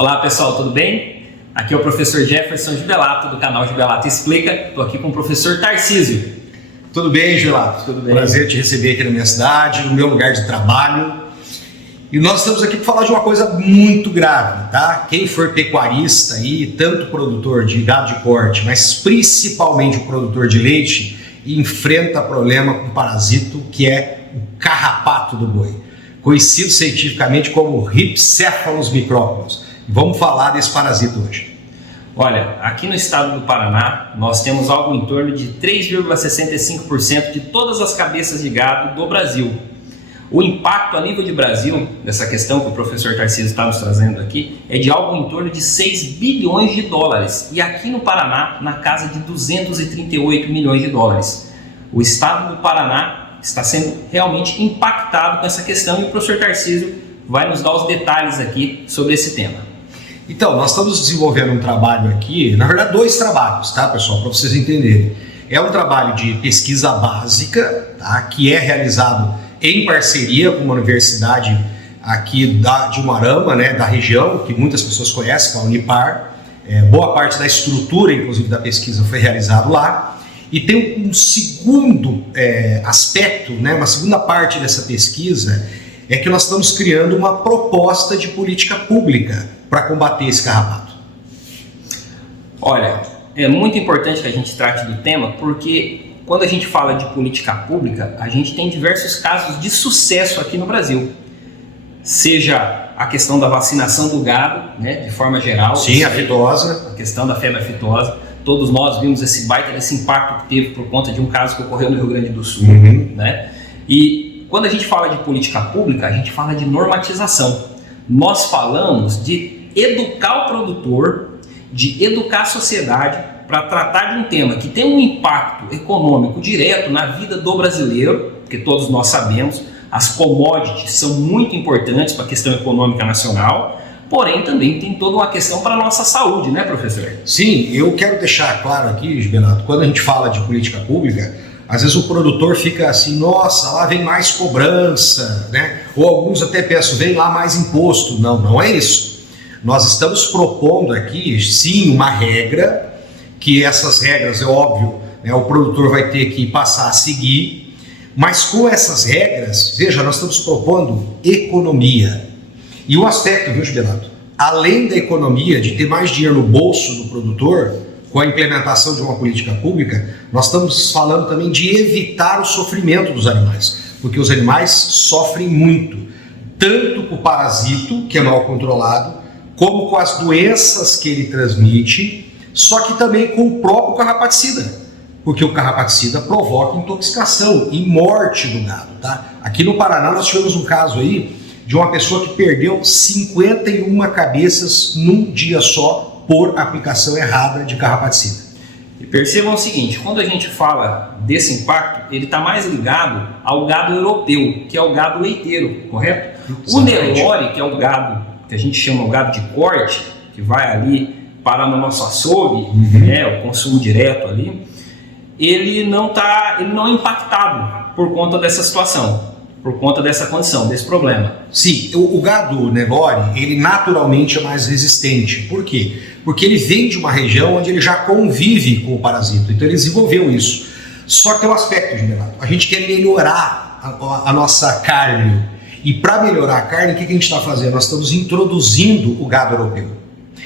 Olá pessoal, tudo bem? Aqui é o professor Jefferson Gibelato do canal Gibelato Explica. Estou aqui com o professor Tarcísio. Tudo bem, Gibelato? Tudo bem. Prazer te receber aqui na minha cidade, no meu lugar de trabalho. E nós estamos aqui para falar de uma coisa muito grave, tá? Quem for pecuarista aí, tanto produtor de gado de corte, mas principalmente o produtor de leite, enfrenta problema com um parasito que é o carrapato do boi, conhecido cientificamente como Rhipcephalus micrópolis. Vamos falar desse parasito hoje. Olha, aqui no estado do Paraná, nós temos algo em torno de 3,65% de todas as cabeças de gado do Brasil. O impacto a nível de Brasil, dessa questão que o professor Tarcísio está nos trazendo aqui, é de algo em torno de 6 bilhões de dólares. E aqui no Paraná, na casa de 238 milhões de dólares. O estado do Paraná está sendo realmente impactado com essa questão e o professor Tarcísio vai nos dar os detalhes aqui sobre esse tema. Então, nós estamos desenvolvendo um trabalho aqui, na verdade 2 trabalhos, tá, pessoal, para vocês entenderem. É um trabalho de pesquisa básica, tá, que é realizado em parceria com uma universidade aqui de Umuarama, né, da região, que muitas pessoas conhecem, com a Unipar. Boa parte da estrutura, inclusive, da pesquisa foi realizado lá. E tem um segundo aspecto, né, uma segunda parte dessa pesquisa, é que nós estamos criando uma proposta de política pública para combater esse carrapato. Olha, é muito importante que a gente trate do tema, porque quando a gente fala de política pública, a gente tem diversos casos de sucesso aqui no Brasil. Seja a questão da vacinação do gado, né, de forma geral. Sim, a fitosa. A questão da febre aftosa. Todos nós vimos esse baita desse impacto que teve por conta de um caso que ocorreu no Rio Grande do Sul. Né? E quando a gente fala de política pública, a gente fala de normatização. Nós falamos de educar o produtor, de educar a sociedade para tratar de um tema que tem um impacto econômico direto na vida do brasileiro, porque todos nós sabemos, as commodities são muito importantes para a questão econômica nacional, porém também tem toda uma questão para a nossa saúde, né, professor? Sim, eu quero deixar claro aqui, Gibelato, quando a gente fala de política pública, às vezes o produtor fica assim, nossa, lá vem mais cobrança, né? Ou alguns até pensam, vem lá mais imposto. Não, não é isso. Nós estamos propondo aqui, sim, uma regra, que essas regras, é óbvio, né, o produtor vai ter que passar a seguir, mas com essas regras, veja, nós estamos propondo economia. E o aspecto, viu, Gibelato? Além da economia, de ter mais dinheiro no bolso do produtor, com a implementação de uma política pública, nós estamos falando também de evitar o sofrimento dos animais, porque os animais sofrem muito, tanto com o parasito, que é mal controlado, como com as doenças que ele transmite, só que também com o próprio carrapaticida, porque o carrapaticida provoca intoxicação e morte do gado, tá? Aqui no Paraná nós tivemos um caso aí de uma pessoa que perdeu 51 cabeças num dia só por aplicação errada de carrapaticida. E percebam o seguinte, quando a gente fala desse impacto, ele está mais ligado ao gado europeu, que é o gado leiteiro, correto? Exatamente. O Nelore, que é o gado que a gente chama o gado de corte, que vai ali para no nosso açougue, né, o consumo direto ali, ele não é impactado por conta dessa situação, por conta dessa condição, desse problema. Sim, o gado Nelore, ele naturalmente é mais resistente. Por quê? Porque ele vem de uma região onde ele já convive com o parasito, então ele desenvolveu isso. Só que é o aspecto, Gibelato, a gente quer melhorar a nossa carne. E para melhorar a carne, o que a gente está fazendo? Nós estamos introduzindo o gado europeu.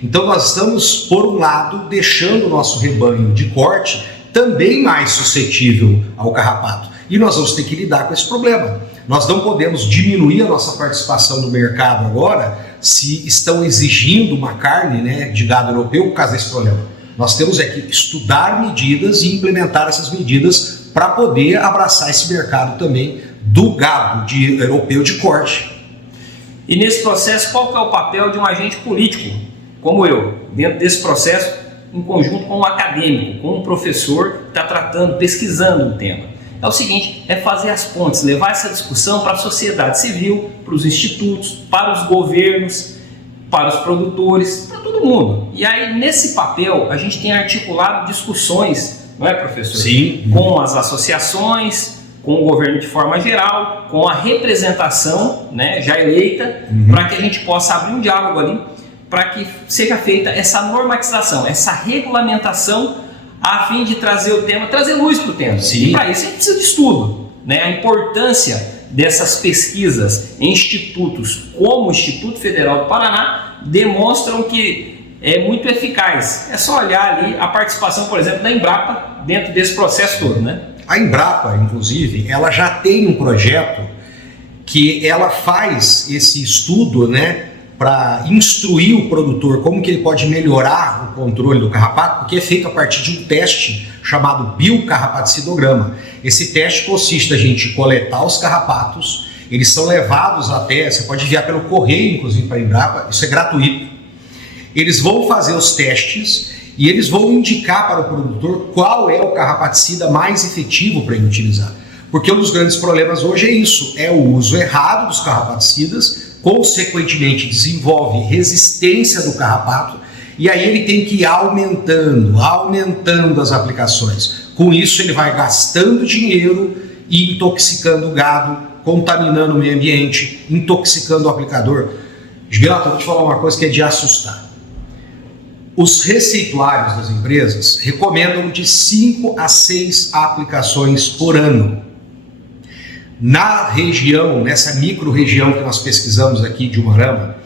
Então nós estamos, por um lado, deixando o nosso rebanho de corte também mais suscetível ao carrapato. E nós vamos ter que lidar com esse problema. Nós não podemos diminuir a nossa participação no mercado agora se estão exigindo uma carne, né, de gado europeu por causa desse problema. Nós temos que estudar medidas e implementar essas medidas para poder abraçar esse mercado também do gado europeu de corte. E nesse processo, qual que é o papel de um agente político, como eu, dentro desse processo, em conjunto com um acadêmico, com um professor que está tratando, pesquisando o tema? É o seguinte, é fazer as pontes, levar essa discussão para a sociedade civil, para os institutos, para os governos, para os produtores, para todo mundo. E aí, nesse papel, a gente tem articulado discussões, não é, professor? Sim. Com as associações, com o governo de forma geral, com a representação, né, já eleita, para que a gente possa abrir um diálogo ali, para que seja feita essa normatização, essa regulamentação, a fim de trazer o tema, trazer luz para o tema. Sim. E para isso a gente precisa de estudo, né? A importância dessas pesquisas em institutos como o Instituto Federal do Paraná demonstram que é muito eficaz. É só olhar ali a participação, por exemplo, da Embrapa dentro desse processo todo, né? A Embrapa, inclusive, ela já tem um projeto que ela faz esse estudo, né, para instruir o produtor como que ele pode melhorar o controle do carrapato, porque é feito a partir de um teste chamado biocarrapacidograma. Esse teste consiste da gente coletar os carrapatos, eles são levados até, você pode enviar pelo correio, inclusive, para a Embrapa, isso é gratuito. Eles vão fazer os testes e eles vão indicar para o produtor qual é o carrapaticida mais efetivo para ele utilizar. Porque um dos grandes problemas hoje é isso, é o uso errado dos carrapaticidas, consequentemente desenvolve resistência do carrapato, e aí ele tem que ir aumentando as aplicações. Com isso ele vai gastando dinheiro e intoxicando o gado, contaminando o meio ambiente, intoxicando o aplicador. Gilberto, eu vou te falar uma coisa que é de assustar. Os receituários das empresas recomendam de 5 a 6 aplicações por ano. Na região, nessa micro-região que nós pesquisamos aqui de Umuarama,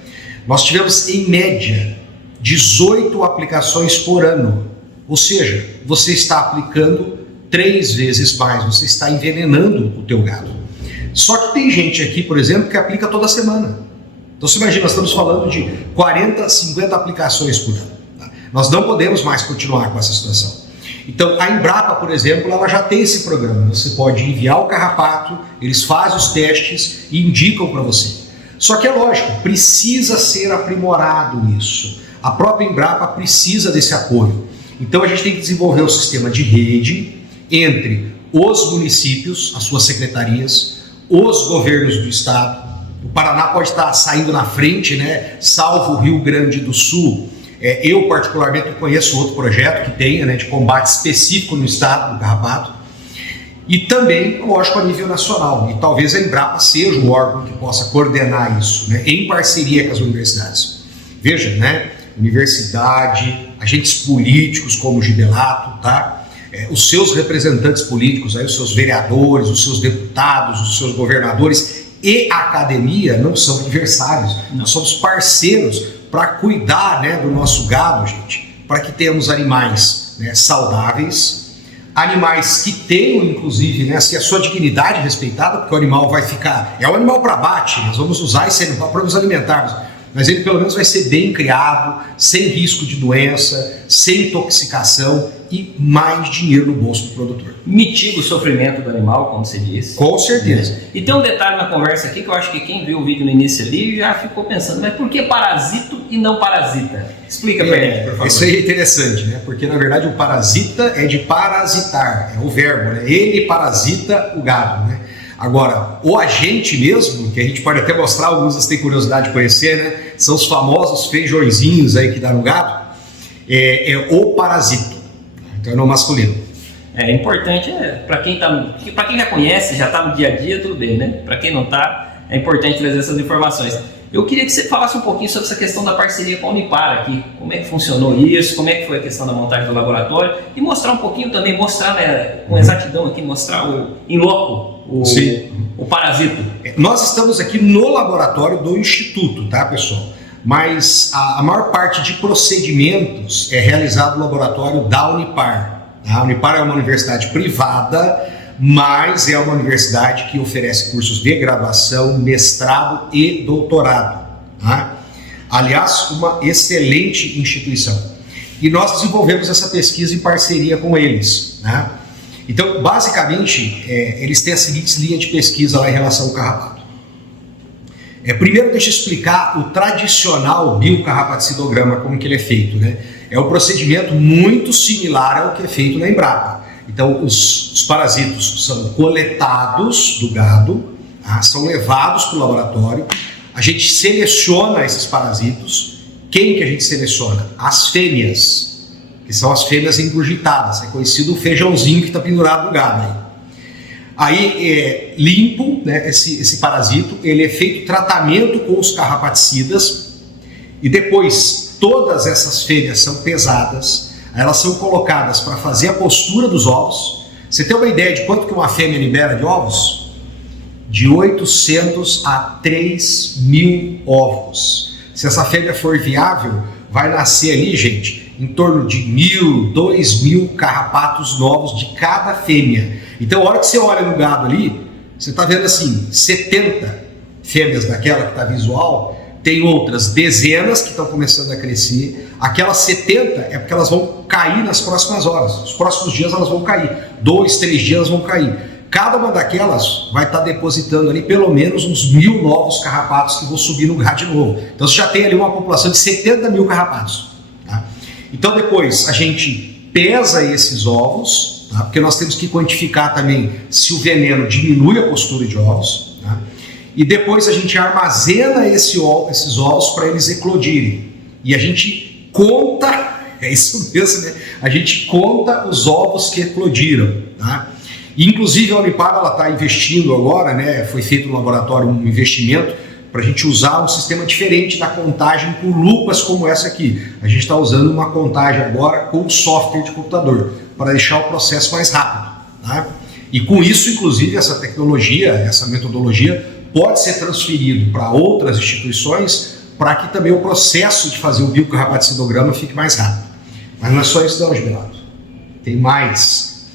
nós tivemos em média 18 aplicações por ano. Ou seja, você está aplicando 3 vezes mais, você está envenenando o teu gado. Só que tem gente aqui, por exemplo, que aplica toda semana. Então você imagina, nós estamos falando de 40, 50 aplicações por ano. Nós não podemos mais continuar com essa situação. Então, a Embrapa, por exemplo, ela já tem esse programa. Você pode enviar o carrapato, eles fazem os testes e indicam para você. Só que é lógico, precisa ser aprimorado isso. A própria Embrapa precisa desse apoio. Então, a gente tem que desenvolver um sistema de rede entre os municípios, as suas secretarias, os governos do estado. O Paraná pode estar saindo na frente, né? Salvo o Rio Grande do Sul. Eu, particularmente, conheço outro projeto que tem, né, de combate específico no estado do carrapato. E também, lógico, a nível nacional. E talvez a Embrapa seja o órgão que possa coordenar isso, né, em parceria com as universidades. Veja, né, universidade, agentes políticos como o Gibelato, tá? Os seus representantes políticos, aí, os seus vereadores, os seus deputados, os seus governadores e a academia não são adversários. Nós somos parceiros para cuidar, né, do nosso gado, gente, para que tenhamos animais, né, saudáveis, animais que tenham, inclusive, né, assim, a sua dignidade respeitada, porque o animal vai ficar, é um animal para abate, nós vamos usar esse animal para nos alimentarmos, mas ele pelo menos vai ser bem criado, sem risco de doença, sem intoxicação e mais dinheiro no bolso do produtor. Mitiga o sofrimento do animal, como você disse. Com certeza. E tem um detalhe na conversa aqui que eu acho que quem viu o vídeo no início ali já ficou pensando, mas por que parasito e não parasita? Explica pra gente, por favor. Isso aí é interessante, né? Porque na verdade o parasita é de parasitar, é o verbo, né? Ele parasita o gado, né? Agora, o agente mesmo, que a gente pode até mostrar, alguns têm curiosidade de conhecer, né? São os famosos feijõezinhos aí que dá no gado, é o parasito, então é no masculino. É importante, para quem já conhece, já está no dia a dia, tudo bem, né? Para quem não está, é importante trazer essas informações. Eu queria que você falasse um pouquinho sobre essa questão da parceria com a Unipar aqui, como é que funcionou isso, como é que foi a questão da montagem do laboratório e mostrar um pouquinho também, mostrar, né, com exatidão aqui, mostrar em loco o parasito. Nós estamos aqui no laboratório do Instituto, tá, pessoal? Mas a maior parte de procedimentos é realizado no laboratório da Unipar. A Unipar é uma universidade privada, mas é uma universidade que oferece cursos de graduação, mestrado e doutorado. Tá? Aliás, uma excelente instituição. E nós desenvolvemos essa pesquisa em parceria com eles. Né? Então, basicamente, eles têm a seguinte linha de pesquisa lá em relação ao carrapato. Primeiro, deixa eu explicar o tradicional biocarrapacidograma, como que ele é feito. Né? É um procedimento muito similar ao que é feito na Embrapa. Então, os parasitos são coletados do gado, tá? São levados para o laboratório, a gente seleciona esses parasitos. Quem que a gente seleciona? As fêmeas, que são as fêmeas engurgitadas, é conhecido o feijãozinho que está pendurado no gado. Aí limpo, né, esse parasito, ele é feito tratamento com os carrapaticidas e depois todas essas fêmeas são pesadas, elas são colocadas para fazer a postura dos ovos. Você tem uma ideia de quanto que uma fêmea libera de ovos? De 800 a 3.000 ovos. Se essa fêmea for viável, vai nascer ali, gente, em torno de 1.000, 2.000 carrapatos novos de cada fêmea. Então, a hora que você olha no gado ali, você está vendo assim, 70 fêmeas daquela que está visual, tem outras dezenas que estão começando a crescer. Aquelas 70 é porque elas vão cair nas próximas horas. Os próximos dias elas vão cair. 2, 3 dias elas vão cair. Cada uma daquelas vai estar depositando ali pelo menos uns 1.000 novos carrapatos que vão subir no gado de novo. Então você já tem ali uma população de 70.000 carrapatos. Tá? Então depois a gente pesa esses ovos, tá? Porque nós temos que quantificar também se o veneno diminui a postura de ovos. Tá? E depois a gente armazena esses ovos para eles eclodirem. E a gente conta, é isso mesmo, né? A gente conta os ovos que eclodiram. Tá? E, inclusive a Unipar está investindo agora, né? Foi feito no laboratório um investimento para a gente usar um sistema diferente da contagem por lupas como essa aqui. A gente está usando uma contagem agora com software de computador para deixar o processo mais rápido. Tá? E com isso, inclusive, essa tecnologia, essa metodologia pode ser transferido para outras instituições para que também o processo de fazer o biocarrapacidograma fique mais rápido. Mas não é só isso não, Gilberto. Tem mais.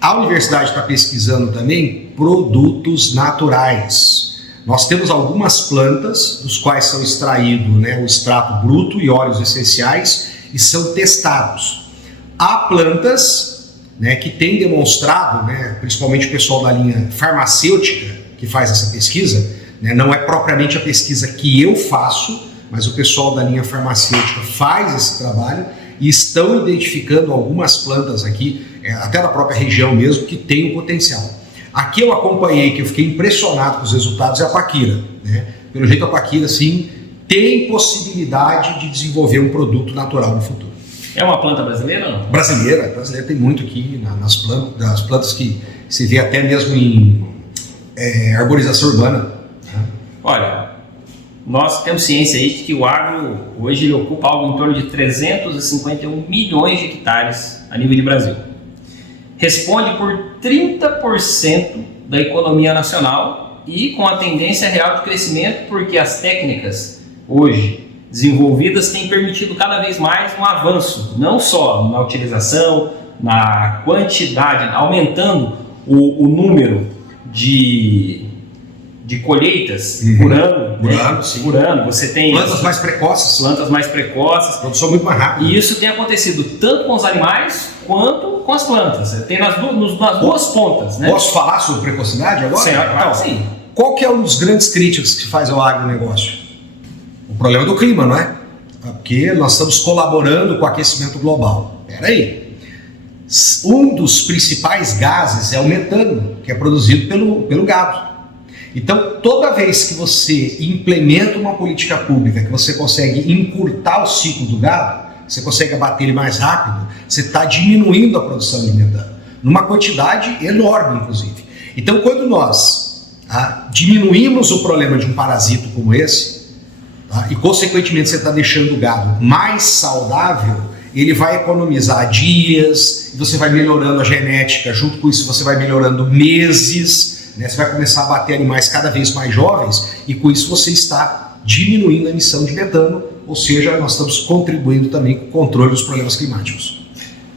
A universidade está pesquisando também produtos naturais. Nós temos algumas plantas, dos quais são extraídos, né, o extrato bruto e óleos essenciais, e são testados. Há plantas, né, que têm demonstrado, né, principalmente o pessoal da linha farmacêutica, que faz essa pesquisa, né, não é propriamente a pesquisa que eu faço, mas o pessoal da linha farmacêutica faz esse trabalho e estão identificando algumas plantas aqui, até da própria região mesmo, que tem um potencial. Aqui eu acompanhei, que eu fiquei impressionado com os resultados, é a paquira. Né? Pelo jeito a paquira, sim, tem possibilidade de desenvolver um produto natural no futuro. É uma planta brasileira ou não? Brasileira tem muito aqui nas plantas que se vê até mesmo em arborização urbana. Olha, nós temos ciência aí de que o agro hoje ele ocupa algo em torno de 351 milhões de hectares a nível de Brasil. Responde por 30% da economia nacional e com a tendência real de crescimento, porque as técnicas hoje desenvolvidas têm permitido cada vez mais um avanço, não só na utilização, na quantidade, aumentando o número de colheitas por ano. Por ano. Você tem plantas mais precoces. Produção muito mais rápida. E isso tem acontecido tanto com os animais quanto com as plantas. Tem nas duas pontas. Né? Posso falar sobre precocidade agora? Sim, claro, sim. Qual que é um dos grandes críticos que se faz ao agronegócio? O problema do clima, não é? Porque nós estamos colaborando com o aquecimento global. Peraí. Um dos principais gases é o metano, que é produzido pelo gado. Então, toda vez que você implementa uma política pública que você consegue encurtar o ciclo do gado, você consegue abater ele mais rápido, você está diminuindo a produção de metano, numa quantidade enorme, inclusive. Então, quando nós diminuímos o problema de um parasito como esse, e consequentemente você está deixando o gado mais saudável, ele vai economizar dias, você vai melhorando a genética, junto com isso você vai melhorando meses, né? Você vai começar a bater animais cada vez mais jovens e com isso você está diminuindo a emissão de metano, ou seja, nós estamos contribuindo também com o controle dos problemas climáticos.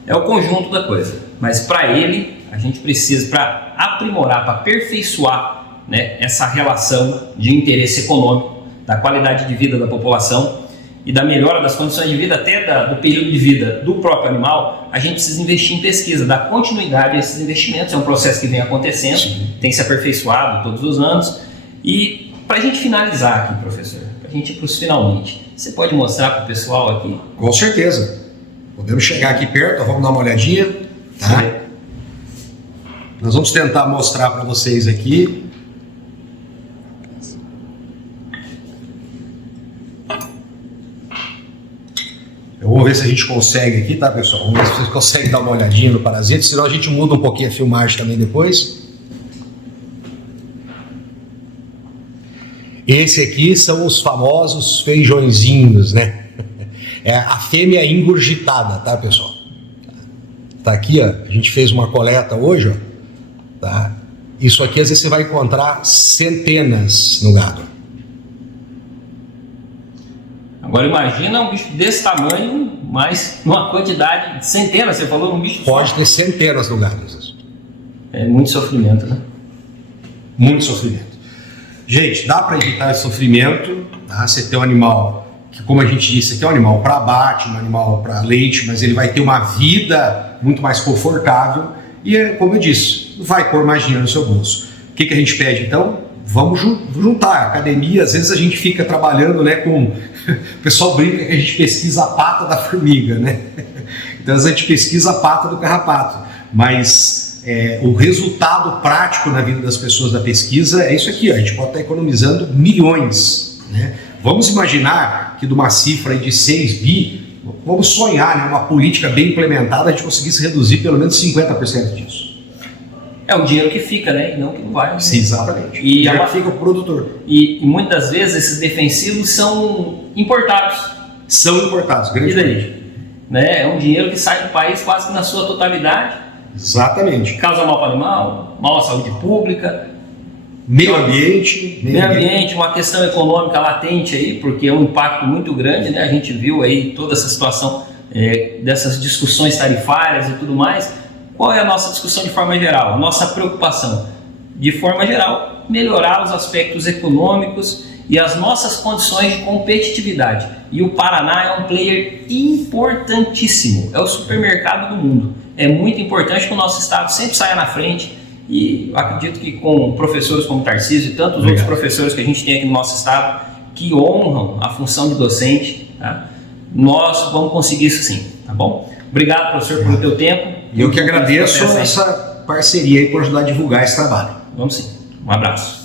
É o conjunto da coisa, mas para ele a gente precisa, para aprimorar, para aperfeiçoar, né, essa relação de interesse econômico, da qualidade de vida da população e da melhora das condições de vida, até do período de vida do próprio animal, a gente precisa investir em pesquisa, dar continuidade a esses investimentos. É um processo que vem acontecendo, sim, tem se aperfeiçoado todos os anos. E para a gente finalizar aqui, professor, para a gente ir para os finalmente, você pode mostrar para o pessoal aqui? Com certeza. Podemos chegar aqui perto, vamos dar uma olhadinha. Tá? Nós vamos tentar mostrar para vocês aqui. Vamos ver se a gente consegue aqui, tá, pessoal? Vamos ver se vocês conseguem dar uma olhadinha no parasita, senão a gente muda um pouquinho a filmagem também depois. Esse aqui são os famosos feijõezinhos, né? É a fêmea engurgitada, tá, pessoal? Tá aqui, ó. A gente fez uma coleta hoje, ó. Tá? Isso aqui, às vezes, você vai encontrar centenas no gado. Agora imagina um bicho desse tamanho, mas uma quantidade de centenas, você falou num bicho Pode só. ter centenas no gado. É muito sofrimento, né? Muito sofrimento. Gente, dá para evitar esse sofrimento, tá? Você tem um animal que, como a gente disse, aqui é um animal para abate, um animal para leite, mas ele vai ter uma vida muito mais confortável e, como eu disse, vai pôr mais dinheiro no seu bolso. O que a gente pede, então? Vamos juntar. Academia, às vezes a gente fica trabalhando, né, com... O pessoal brinca que a gente pesquisa a pata da formiga, né? Então, às vezes a gente pesquisa a pata do carrapato, mas o resultado prático na vida das pessoas da pesquisa é isso aqui, ó. A gente pode estar economizando milhões, né? Vamos imaginar que de uma cifra de 6 bi, vamos sonhar, né, uma política bem implementada, a gente conseguisse reduzir pelo menos 50% disso. É o dinheiro que fica, né? E não que não vai. Né? Sim, exatamente. E já fica o produtor. E muitas vezes esses defensivos são importados. São importados, grande parte. Né? É um dinheiro que sai do país quase que na sua totalidade. Exatamente. Causa mal para o animal, mal à saúde pública. Meio ambiente, uma questão econômica latente aí, porque é um impacto muito grande, né? A gente viu aí toda essa situação dessas discussões tarifárias e tudo mais. Qual é a nossa discussão de forma geral? A nossa preocupação, de forma geral, melhorar os aspectos econômicos e as nossas condições de competitividade. E o Paraná é um player importantíssimo, é o supermercado do mundo. É muito importante que o nosso estado sempre saia na frente e eu acredito que com professores como Tarcísio e tantos outros professores que a gente tem aqui no nosso estado que honram a função de docente, tá? Nós vamos conseguir isso sim, tá bom? Obrigado, professor, pelo teu tempo. E eu que agradeço essa parceria aí por ajudar a divulgar esse trabalho. Vamos sim. Um abraço.